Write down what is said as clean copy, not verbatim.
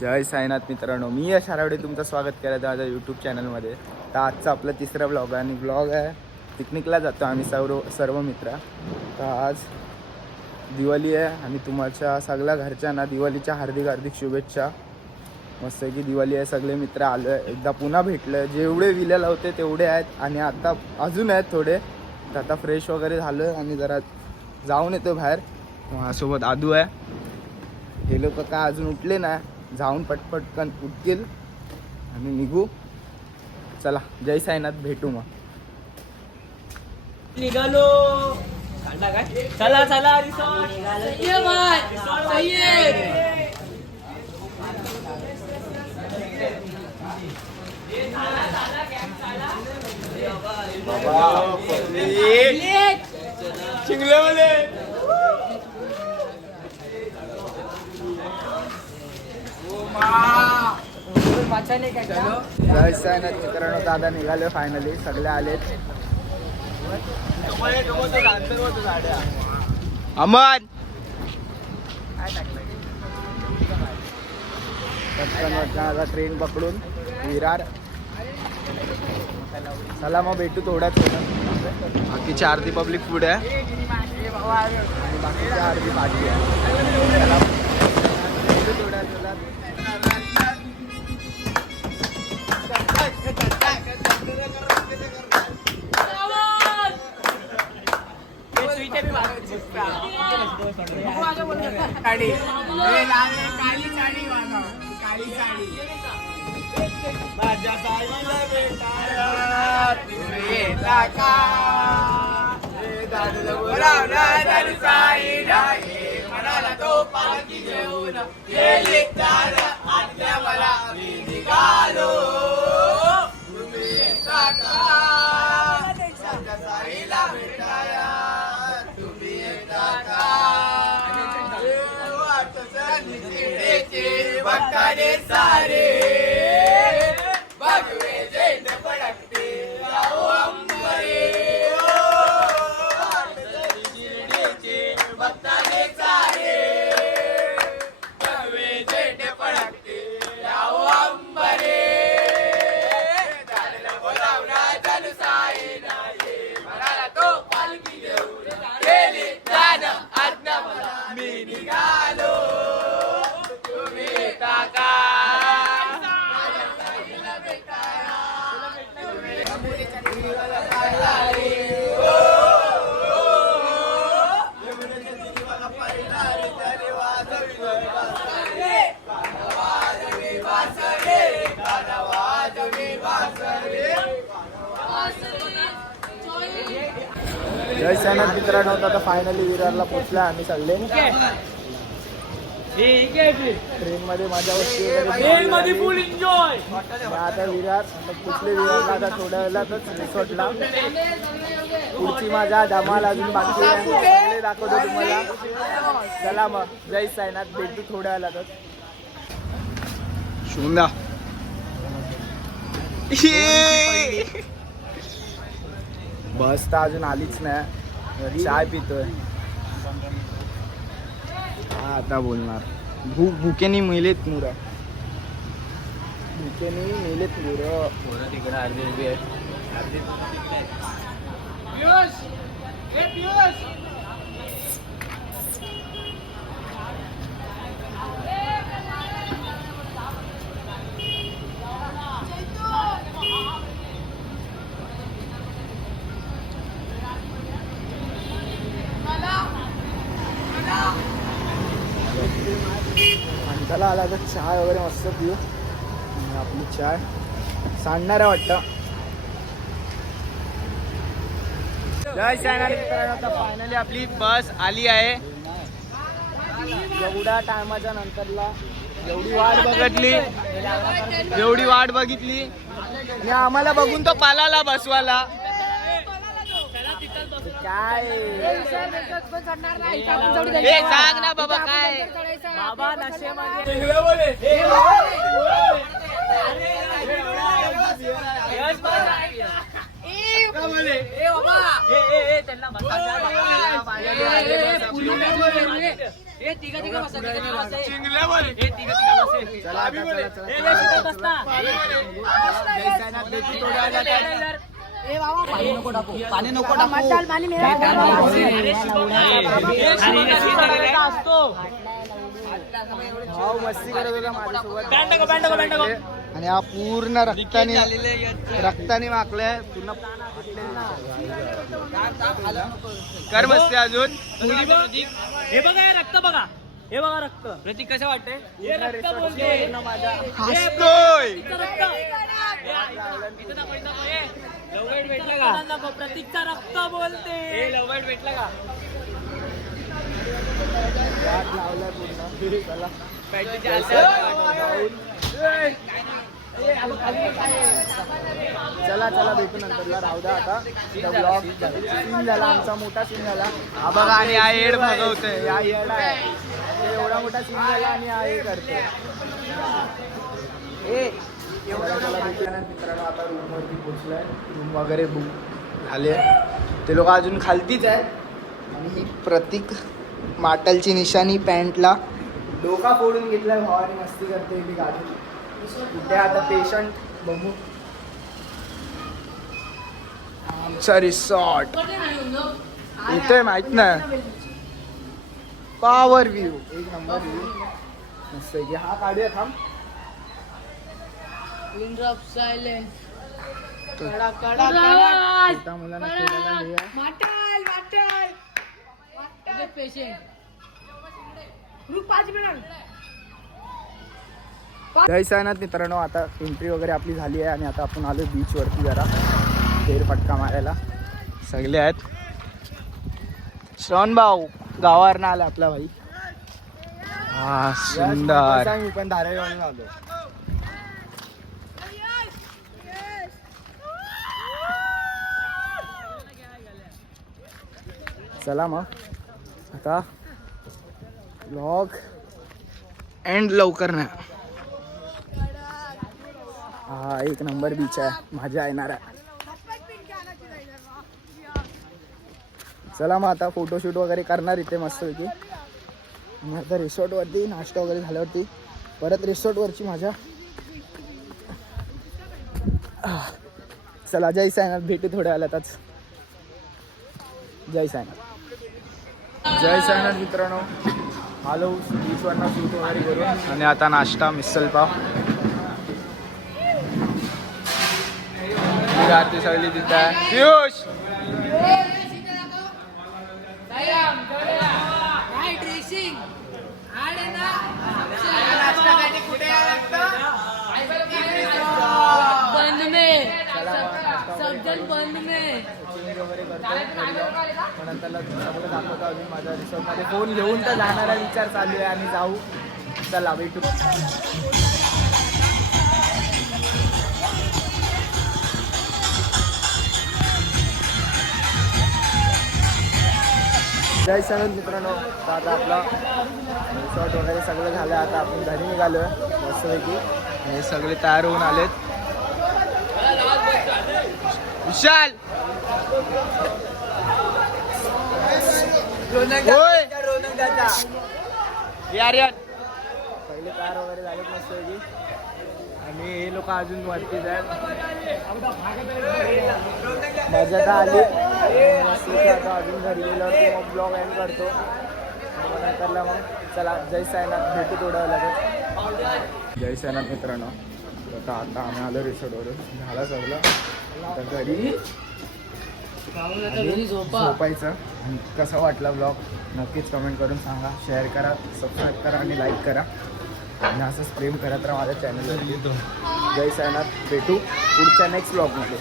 जय साईनाथ मित्रांनो, मी यश हारावडे तुमचं स्वागत करायचं माझ्या यूट्यूब चॅनलमध्ये. तर आजचा आपला तिसरा ब्लॉग आहे आणि ब्लॉग आहे पिकनिकला जातो आम्ही सर्व मित्र. तर आज दिवाळी आहे आणि तुमच्या सगळ्या घरच्यांना दिवाळीच्या हार्दिक शुभेच्छा. मस्त की दिवाळी आहे, सगळे मित्र आलो आहे, एकदा पुन्हा भेटलं. जेवढे विलेला होते तेवढे आहेत आणि आता अजून आहेत थोडे. तर आता फ्रेश वगैरे झालं आणि जरा जाऊन येतो बाहेर. माझ्यासोबत आदू आहे. हे लोक काय अजून उठले ना, जाऊन पटपटकन उठतील आणि निघू. चला, जय साईनाथ, भेटू मग. निघालो. चला चला चिंगलेवाले जय साईनाथ मित्रांनो, दादा निघाले फायनली, सगळे आलेत. अमन पटकन ट्रेन पकडून विरार. चला मग भेटू थोड्याच. बाकीची अर्धी पब्लिक फूड आहे आणि बाकीची अर्धी भाजी आहे. चला भेटू थोड्या. माझ्या साईला भेटायला तुम्ही येता का? म्हणाला तो पालखी घेऊन गेली दार आतल्या मला मी निघालो. तुम्ही येता का? माझ्या साईला भेटायला तुम्ही येता का? भक्ताने सारे भगवे जैन पडकते जाओ अंबरे. भक्ताने सारे भगवे जैन पडकते जाओ अंबरे. झालेला बोलावला जल साई नाही म्हणाला तो पालखी घेऊन गेली दान आज्ञा मला मी निघालो. जय साईनाथ मित्रांनो, आता फायनली विरारला पोहोचला आम्ही सगळे. ट्रेन मध्ये मजा वस्ती फुल एन्जॉय. आता विरार कुठले विरारला आता थोड्या वेळातच रिसॉर्टला. पुढची माझा धमाल अजून बाकी आहे, दाखवतो तुम्हाला. चला मग, जय साईनाथ, भेटू थोड्या वेळातच. शुंदा बस तर अजून आलीच नाही, चाय पितोय. हा आता बोलणार. भुकेनी मेलेत मुरं, भुकेनी मेलेत मुरं. तिकडे अर्धी माणसाला आला तर चाय वगैरे मस्त पिऊ. आपली चाय सांडणार आहे वाटतं. जय साईनाथ मित्रांनो, आता फायनली आपली बस आली आहे. एवढ्या टायमाच्या नंतरला एवढी वाट बघितली आणि आम्हाला बघून तो पालाला बसवाला. काय सांग ना बाबा, काय बाबा नशेमध्ये त्यांना चला आता, चला, चला. जय साईनाथ, भेटू थोड्या वेळात. पाणी नको टाकू. भाऊ मस्ती करत होता माझ्यासोबत. आणि हा पूर्ण रक्ताने माकलाय पूर्ण. कर मस्ती अजून. हे बघा हे रक्त बघा. हे बघा रक्त. प्रतीक कसं वाटतंय? हे रक्त बोलते. हसतोय. लववाईट भेटला का? प्रतीकचा रक्त बोलते. हे लववाईट भेटला का? वाट लावलाय पूर्ण. चला. चला चला भेटू नंतरला. राहू द्या आता. ब्लॉग सीन झाला आमचा, मोठा सीन झाला. हा बघा आणि हा येड भगवतोय. या येड आहे एवढा मोठा सीन झाला आणि हा हे करतोय. मित्रांनो आता रूमवरती पोचलोय. रूम वगैरे बुक झाले. ते लोक अजून खालतीच आहेत. आणि ही प्रतीक माटलची निशाणी पॅन्टला डोका फोडून घेतलाय भावाने. मस्ती करते मी गाडी. कुठे आता पेशंट बघू. आमचा रिसॉर्ट इथे माहित नाही. पॉवर व्ह्यू एक नंबर व्ह्यू मस्त आहे की. हा काढूया थांब. मुलांना खेळायला हे आहे. जय साईनाथ मित्रांनो, आता एंट्री वगैरे आपली झाली आहे आणि आता आपण आलो बीचवरती जरा फेरफटका मारायला. सगळे आहेत. श्रवण भाऊ गावावरनं आला आपला भाई. हा सुंदर. मी पण धारावीवरून आलो. चला मग आता व्लॉग एंड लवकर ना. हा एक नंबर बीच आहे. मजा येणार आहे. चला मग आता फोटोशूट वगैरे करणार इथे मस्तपैकी. आणि आता रिसॉर्टवरती नाश्ता वगैरे झाल्यावरती परत रिसॉर्टवरची मजा. चला जय साईनाथ, भेटू थोड्या वेळातच. जय साईनाथ. जय साईनाथ मित्रांनो, आलो बीचवरनं शूट वगैरे करून. आणि आता नाश्ता मिसल पाव. आरती सगळी तिथं आहे. पियुष बंद में सब जन बंद में. वगैरे करतो. नंतर सगळं दाखवतो अजून. माझ्या रिसॉर्टमध्ये फोन घेऊन तर जाणारा विचार चालू आहे आणि जाऊ. चला भेटू. जय साईनाथ मित्रांनो, तर आता आपला रिसॉर्ट वगैरे सगळं झालं. आता आपण घरी निघालो आहे मस्तपैकी. हे सगळे तयार होऊन आलेत. विशाल यार पहिले कार वगैरे झालेत मस्तपैकी. आणि हे लोक अजून वरतीच आहेत. मजा तर आली मस्तपैकी. आता अजून घरी गेल्यावरती मग ब्लॉग एंड करतो. मग नंतरला मग चला जय साईनाथ, भेटू थोड्या वेळात. जय साईनाथ मित्रांनो, आता आम्ही आलो रिसॉर्टवरून. झाला सगळं. आता घरी झोपायचं. आणि कसा वाटला ब्लॉग नक्कीच कमेंट करून सांगा. शेअर करा, सबस्क्राईब करा आणि लाईक करा. आणि असंच प्रेम करत राहा माझ्या चॅनलवर. जय साईनाथ, भेटू पुढच्या नेक्स्ट ब्लॉगमध्ये.